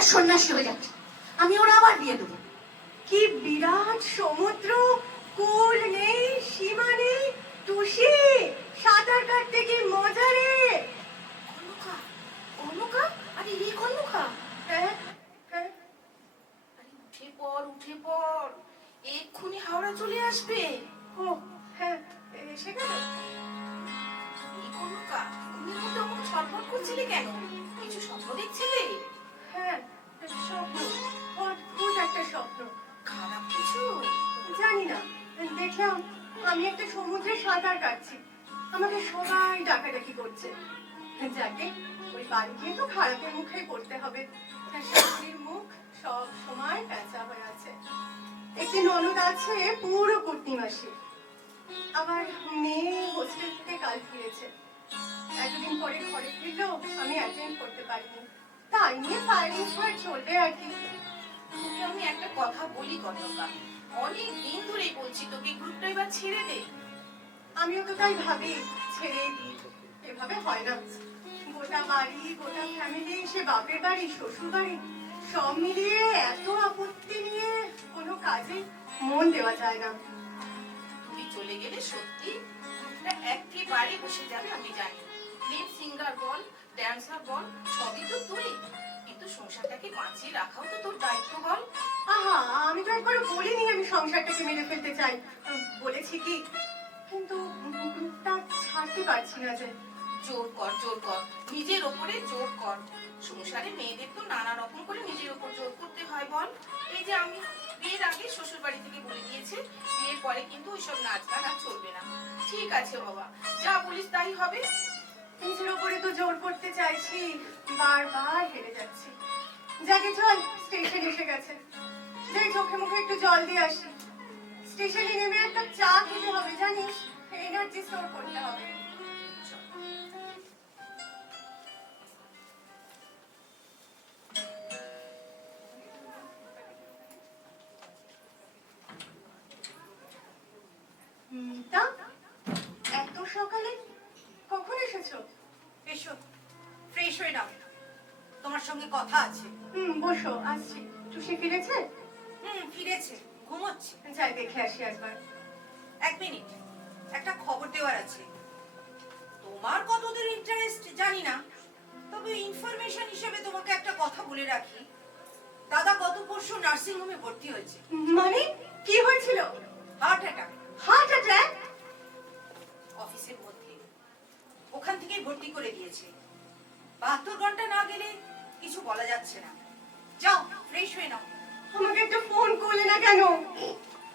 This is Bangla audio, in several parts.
একটা সন্ন্যাসী হয়ে যাচ্ছে, আমি ওরা আবার বিয়ে দেবো। কি বিরাট সমুদ্র, কুল নেই, সীমা নেই, টুসি সাঁতার কাটতে কি মজা রে। কনকা, কনকা, আরে এই কনকা। হ্যাঁ হ্যাঁ, আরে উঠে পড়, উঠে পড়, এক্ষুনি হাওড়া চলে আসবে। ও হ্যাঁ, এসে গেল। এই কনকা, তুমি কিন্তু আমাকে ছটফট করছিলে কেন? কিছু স্বপ্ন দেখছিলে? হ্যাঁ, স্বপ্ন, অদ্ভুত একটা স্বপ্ন। খারাপ কিছু? জানি না, দেখলাম আমি একটা সমুদ্রে সাঁতার কাটছি, আমাকে সবাই ডাকাডাকি করছে। যাকে ওই বাড়ি গিয়ে তো খারাপের মুখে পড়তে হবে, তার শাশুড়ির মুখ সব সময় প্যাঁচা হয়ে আছে। একটি ননদ আছে পুরো কুটনিমাসি, আমার মেয়ে হোস্টেল থেকে কাল ফিরেছে, এতদিন পরে ঘরে ফিরলো, আমি অ্যাটেন্ড করতে পারিনি, তাই নিয়ে ফায়ারিং ফায়ার চলবে আর কি। তোকে আমি একটা কথা বলি কনকা, অনেক দিন ধরেই বলছি তোকে গ্রুপটা এবার ছেড়ে দে। আমিও তো তাই ভাবি, ছেড়েই দিই, এভাবে হয় না। গোটা বাড়ি, গোটা ফ্যামিলি, সে বাপের বাড়ি, শ্বশুর বাড়ি, সব মিলিয়ে এত আপত্তি নিয়ে কোনো কাজে মন দেওয়া যায় না। তুই চলে গেলে সত্যি গ্রুপটা একেবারে বসে যাবে আমি জানি। লিড সিঙ্গার বল, ড্যান্সার বল, সবই তো তুই, কিন্তু সংসারটাকে বাঁচিয়ে রাখাও তো তোর দায়িত্ব বল। আহা, আমি তো একবার বলিনি আমি সংসারটাকে মেরে ফেলতে চাই, বলেছি কি, কিন্তু গ্রুপটা ছাড়তে পারছি না যে। জোর কর, জোর কর, নিজের ওপরে জোর কর। সংসারে মেয়েদের তো নানা রকম করে নিজের ওপর জোর করতে হয় বল। এই যে আমি বিয়ের আগে শ্বশুর বাড়ি থেকে বলে দিয়েছে, বিয়ের পরে কিন্তু ওইসব নাচ গান আর চলবে না। ঠিক আছে বাবা, যা বলিস তাই হবে। নিজের ওপরে তো জোর করতে চাইছি, বারবার হেরে যাচ্ছি। যাকে চল, স্টেশন এসে গেছে, যাই চোখে মুখে একটু জল দিয়ে আসি। স্টেশনে নেমে একটা চা খেতে হবে, জানিস, এনার্জি স্টোর করতে হবে। মিতা, এত সকালে কখন এসেছো? এসো, ফ্রেশ হয়ে নাও, তোমার সঙ্গে কথা আছে। বসো, আসছি। টুসি ফিরেছে? ফিরেছে, ঘুমোচ্ছে। যাই দেখে আসি একবার। 1 মিনিট, একটা খবর দেওয়ার আছে। তোমার কতদূর ইন্টারেস্ট জানি না, তবে ইনফরমেশন হিসেবে তোমাকে একটা কথা বলে রাখি। দাদা গত পরশু নার্সিং হোমে ভর্তি হয়েছে। মানে কি হয়েছিল? Heart attack. Heart attack? অফিসের মধ্যে, ওখান থেকেই ভর্তি করে দিয়েছে। 72 ঘন্টা না গেলে কিছু বলা যাচ্ছে না। যাও, ফ্রেশ হয়ে নাও। আমাকে একটা ফোন করলে না কেন?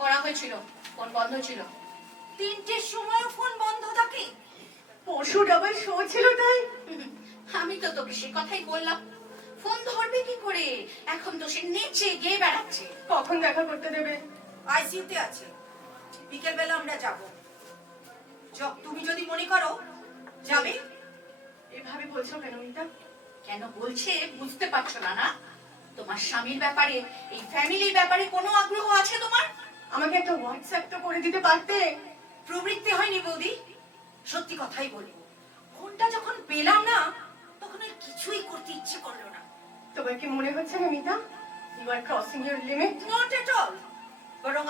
করা হয়েছিল, ফোন বন্ধ ছিল। 3টের সময়ও ফোন বন্ধ থাকে? পরশু ডাবল শো ছিল তাই। আমি তো তোকে সে কথাই বললাম, ফোন ধরবে কি করে, এখন তো সে নেচে গিয়ে বেড়াচ্ছে। কখন দেখা করতে দেবে? আইসিইউতে আছে, বিকেল বেলা আমরা যাব। তুমি যদি মনে করো যাবে। এভাবে বলছো কেন মিতা? কেন বলছে বুঝতে পারছো না? না, তোমার স্বামীর ব্যাপারে, এই ফ্যামিলির ব্যাপারে কোনো আগ্রহ আছে তোমার? আমাকে একটা হোয়াটসঅ্যাপ তো করে দিতে পারতে। প্রবৃত্তি হয়নি বৌদি, সত্যি কথাই বলবো। ফোনটা যখন পেলাম না, তখন আর কিছুই করতে ইচ্ছে করলো না। তোমার কি মনে হচ্ছে না Mita, you are crossing your limit? Not at all, বরং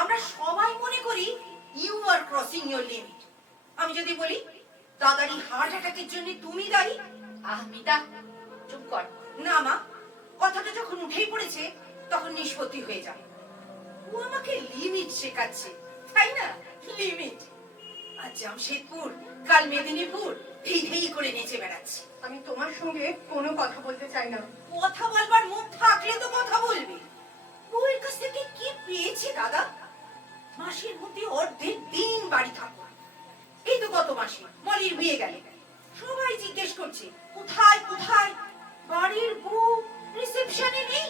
আমরা সবাই মনে করি you are crossing your limit. আমি যদি বলি দাদারি হার্ট অ্যাটাকের জন্য তুমি দায়ী। মিতা, চুপ কর। না মা, কথাটা যখন উঠেই পড়েছে তখন নিষ্পত্তি হয়ে যায়। ও আমাকে লিমিট শেখাচ্ছে, তাই না? লিমিট। আজ জামশেদপুর, কাল মেদিনীপুর, এই করে নেচে বেড়াচ্ছে। আমি তোমার সঙ্গে কোনো কথা বলতে চাই না। কথা বলবার মুখ থাকলে তো কথা বলবে। বউয়ের কাছ থেকে কি পেয়েছে দাদা? মাসের মধ্যে অর্ধেক দিন বাড়ি থাকো। এই তো গত মাসে মলির বিয়ে গেলে সবাই জিজ্ঞেস করছে কোথায় কোথায়, বাড়ির বউ রিসেপশনে নেই,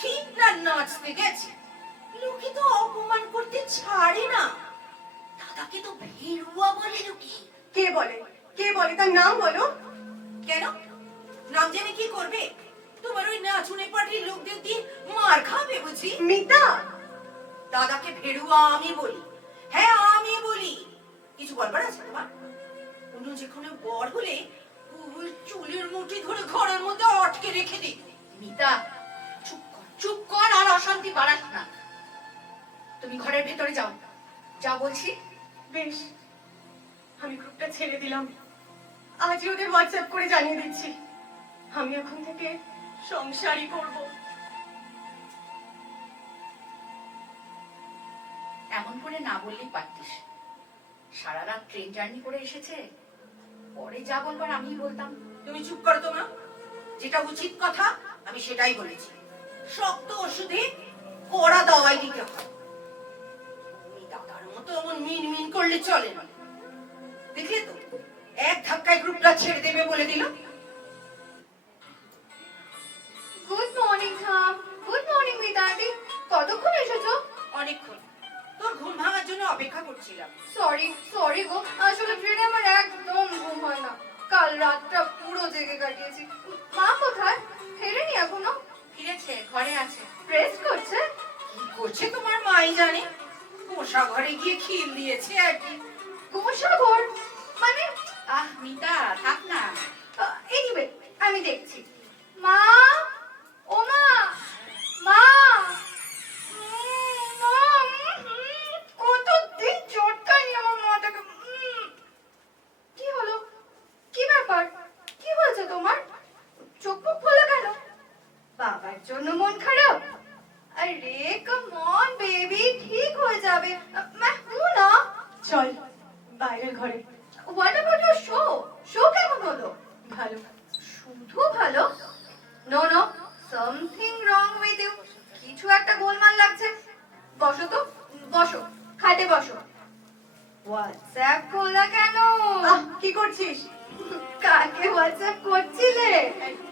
ঠিক না নাচতে গেছে। লোকে তো অপমান করতে ছাড়ে না। দাদাকে তো ভেরুয়া বলে লোকে। কে বলে? কে বলে? তার নাম বলো। কেন? নাম জেনে কি করবে? তোমার ওই নাচুনে পার্টির লোকদের দিয়ে মার খাবে বুঝি? মিতা, দাদাকে ভেরুয়া আমি বলি। হ্যাঁ, আমি বলি। কিছু বলবার আছে তোমার? অন্য যেখানে বর হলে চুলের মুঠি ধরে ঘরের মধ্যে আটকে রেখে দিই। মিতা, চুপ কর আর অশান্তি বাড়াস না। তুমি ঘরের ভেতরে যাও, যা বলছি। বেশ, আমি গ্রুপটা ছেড়ে দিলাম। আজই ওদের হোয়াটসঅ্যাপ করে জানিয়ে দিচ্ছি আমি এখন থেকে সংসারই করব। এমন করে না বললেই পারতিস। সারা রাত ট্রেন জার্নি করে এসেছে, পরে যা বলবার আমিই বলতাম। তুমি চুপ করো তো মা। যেটা উচিত কথা আমি সেটাই বলেছি। শক্ত ওষুধে কড়া দাওয়াই দিতে হয়। তুমি দাদার মতো এমন মিন মিন করলে চলে না। দেখলে তো, এক ধাক্কায় গ্রুপটা ছেড়ে দেবে বলে দিল। গুড মর্নিং থাম। গুড মর্নিং মিতা আন্টি, কতক্ষণ এসেছো? অনেকক্ষণ। তোর ঘুম ভাঙার জন্য অপেক্ষা করছিলাম। সরি গো, আসলে ট্রেনে আমার একদম ঘুম হয় না। কাল রাতটা পুরো জেগে কাটিয়েছি। মা কোথায়? ফেরেনি এখনো? ফিরেছে, ঘরে আছে। রেস্ট করছে? কি করছে তোমার মাই জানে। পোষা ঘরে গিয়ে খিল দিয়েছে আর কি। গোসাগর মানে? মিতা, থাক না। এনিওয়ে, আমি দেখছি। মা, ও মা, মা, কতদিন চটকানি আমার মাটাকে। কি হলো? কি ব্যাপার? কি হয়েছে তোমার? চোখ মুখ খোলা কেন? বাবার জন্য মন খারাপ? আরে কাম অন বেবি, ঠিক হয়ে যাবে। मैं हूं ना। চল বাইরের ঘরে। What about your show? Show কেমন হলো? ভালো। শুধু ভালো? No, something wrong with you. কিছু একটা গোলমাল লাগছে। বসো তো, বসো, খাটে বসো। হোয়াটসঅ্যাপ খোলা কেন? কি করছিস? কাকে হোয়াটসঅ্যাপ করছিলে?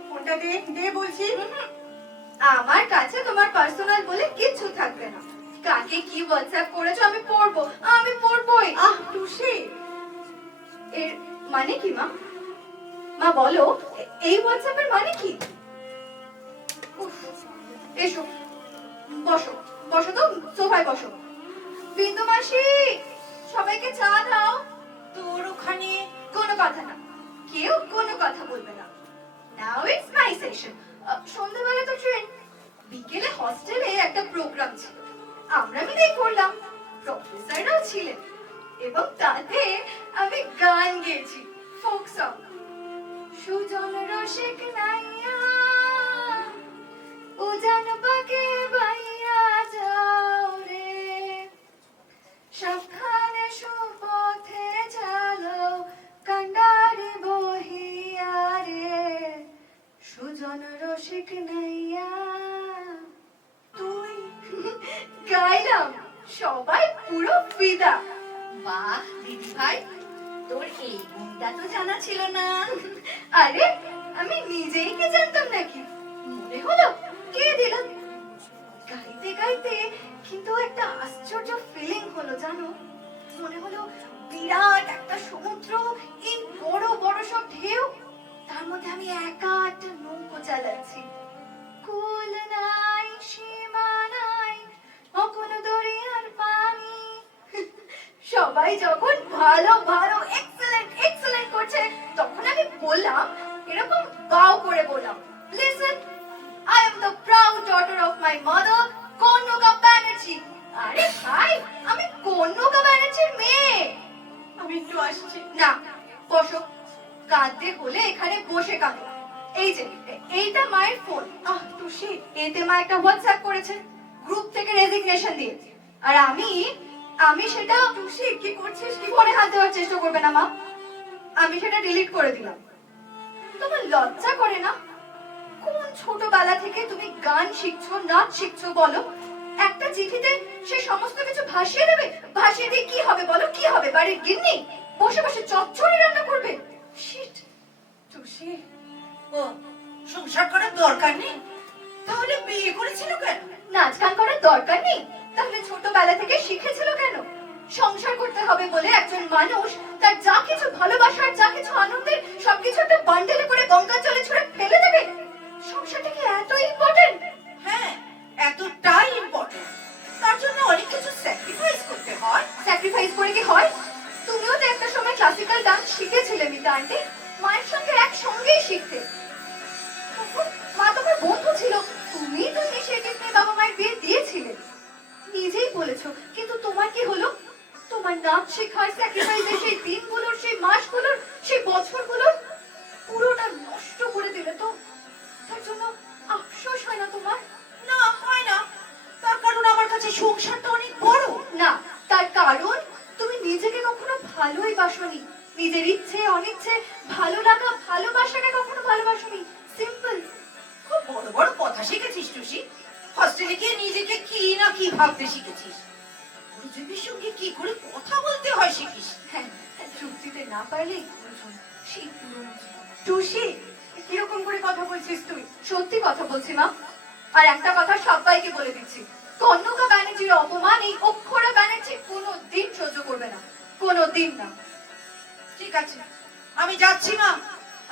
ফোনটা দে বলছি। আমার কাছে তোমার পার্সোনাল বলে কিচ্ছু থাকবে না। কাকে কি হোয়াটসঅ্যাপ করেছো আমি পড়বই। টুসি, এর মানে কি মা? মা বলো, এই হোয়াটসঅ্যাপের মানে কি? উফ, এসো, বসো তো, সোফায় বসো। বিন্দু মাসি, সবাইকে চা দাও। তোর ওখানে কোনো কথা না, কেউ কোনো কথা বলবে না। Now it's my session. সন্ধ্যাবেলা তো ট্রেন, বিকেলে হস্টেলে একটা প্রোগ্রাম ছিল, আমরা মিলেই করলাম। প্রফেসররাও ছিলেন এবং তাতে আমি গান গেয়েছি, ফোক সং। সুজন রসিক নাইয়া উজান পাকে বাইয়া যাও রে, সাবধানে সুপথে চালো কান্ডারি বহিয়া রে, সুজন রসিক নাইয়া। তুই গাইলাম, সবাই পুরো ফিদা। বাহ দিদি ভাই, তোর এই গুণটা তো জানা ছিল না। আরে আমি নিজেই কি জানতাম নাকি, মনে হলো কে দিলাম। গাইতে গাইতে কিন্তু একটা আশ্চর্য ফিলিং হলো জানো। মনে হলো বিরাট একটা সমুদ্র, এই বড় বড় সব ঢেউ, তার মধ্যে আমি একা একটা নৌকো চালাচ্ছি। কুল নাই, সীমা নাই, অকুল দরিয়ার পানি। সবাই যখন ভালো এক্সেলেন্ট করছে, তখন আমি বললাম, এরকম গাও করে বললাম, listen, I am the proud daughter of my mother, concha Banerjee. আরে ভাই, আমি কনকা ব্যানার্জির মেয়ে। আমি একটু আসছি। না, বসো। কাঁদতে হলে এখানে বসে কাঁদো। এই যে, এইটা মায়ের ফোন। টুসি, এতে মা একটা হোয়াটসঅ্যাপ করেছে গ্রুপ থেকে রেজিগনেশন দিয়ে। আর আমি সেটা। টুসি, কি করছিস? কি ফোনে হাত দেওয়ার চেষ্টা করবে না মা। আমি সেটা ডিলিট করে দিলাম। তোমার লজ্জা করে না? কোন ছোটবেলা থেকে তুমি গান শিখছো, নাচ শিখছো বলো? একটা চিঠিতে সে সমস্ত কিছু ভাসিয়ে দেবে? ভাসিয়ে দিয়ে কি হবে বলো? কি হবে? বাড়ির গিন্নি বসে বসে চচ্চড়ি রান্না করবে? শিট। টুসি, ও সংসার করার দরকার নেই? তাহলে বিয়ে করেছিল কেন? নাচ গান করার দরকার নেই? তাহলে ছোটবেলা থেকে শিখেছিল কেন? সংসার করতে হবে বলে একজন মানুষ তার যা কিছু ভালোবাসার, যা কিছু আনন্দের সবকিছু একটা বান্ডেলে করে গঙ্গার জলে ছুঁড়ে ফেলে দেবে? সংসারটা কি এত ইম্পর্টেন্ট? হ্যাঁ, এতটাই ইম্পর্টেন্ট। তার জন্য অনেক কিছু স্যাক্রিফাইস করতে হয়। স্যাক্রিফাইস করে কি হয়? তুমিও তো একটা সময় ক্লাসিক্যাল ডান্স শিখেছিলে মিতা আন্টি, মায়ের সঙ্গে একসঙ্গেই শিখতে। তখন মা তোমার বন্ধু ছিল। সংসারটা অনেক বড়। না, তার কারণ তুমি নিজেকে কখনো ভালোই বাসনি। নিজের ইচ্ছে অনিচ্ছে, ভালো লাগা ভালোবাসাকে কখনো ভালোবাসনি। সিম্পল। খুব বড় বড় কথা শিখেছিস টুসি। হস্টেলে গিয়ে নিজেকে কি না কি ভাবতে শিখেছিস। গুরুজনের সঙ্গে কি করে কথা বলতে হয় শিখিস। হ্যাঁ, চুপ দিতে না পারলেই গুরুজন, সেই পুরনো জীবন। টুসি, কিরকম করে কথা বলছিস তুই? সত্যি কথা বলছি মা। আর একটা কথা সবাইকে বলে দিচ্ছি, কনকা ব্যানার্জির অপমান এই অক্ষরা ব্যানার্জি কোনোদিন সহ্য করবে না, কোনোদিন না। ঠিক আছে, আমি যাচ্ছি মা,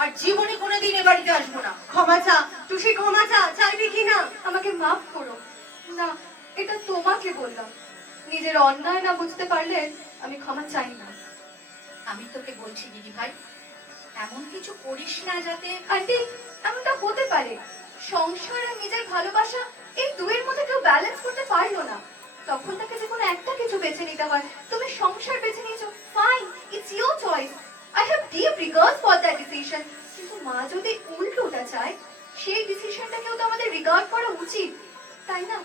আর জীবনে কোনোদিন এ বাড়িতে আসবো না। ক্ষমা চা টুসি, ক্ষমা চা। চাইবি কি না? আমাকে মাফ করো। না, এটা তোমাকে বললাম। নিজের অন্যায় না বুঝতে পারলে আমি ক্ষমা চাই না। আমি তোকে বলছি দিদি ভাই, এমন কিছু করিস না যাতে। আন্টি, এমনটা হতে পারে। সংসার আর নিজের ভালোবাসা, এই দুয়ের মধ্যে কেউ ব্যালেন্স করতে পারলো না। তখন তাকে যে কোনো একটা কিছু বেছে নিতে হয়। তুমি সংসার বেছে নিয়েছো, fine, it's your choice. I have deep regard for that decision. কিন্তু মা যদি উল্টোটা চায়, সেই ডিসিশনটাকেও তো আমাদের রিগার্ড করা উচিত, তাই না?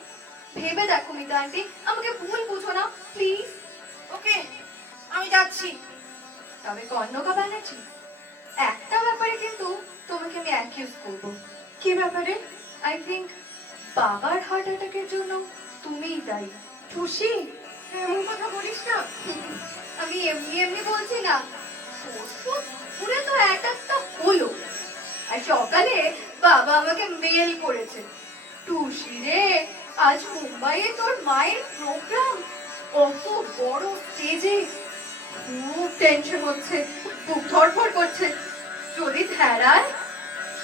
ভেবে দেখো মিতা আন্টি, আমাকে ভুল বুঝো না প্লিজ। ওকে, আমি যাচ্ছি। তবে কনকা ব্যানার্জি, একটা ব্যাপারে কিন্তু তোমাকে আমি অ্যাকিউজ করব। কি ব্যাপারে? আই থিংক বাবার হার্ট অ্যাটাকের জন্য তুমিই দায়ী। খুশি, এমন কথা বলিস না। আমি এমনি এমনি বলছি না। ওষুধ পুরে তো অ্যাটাকটা হলো, আর সকালে বাবা আমাকে মেল করেছে, টুসি রে, আজ মুম্বাইয়ে তোর মায়ের প্রোগ্রাম, অত বড় স্টেজে, খুব টেনশন হচ্ছে, বুক ধড়ফড় করছে। যদি ধ্যারায়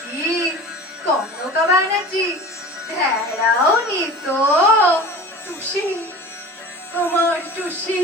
কি কনকা ব্যানার্জি ধ্যারাও নিত। টুসি, আমার টুসি।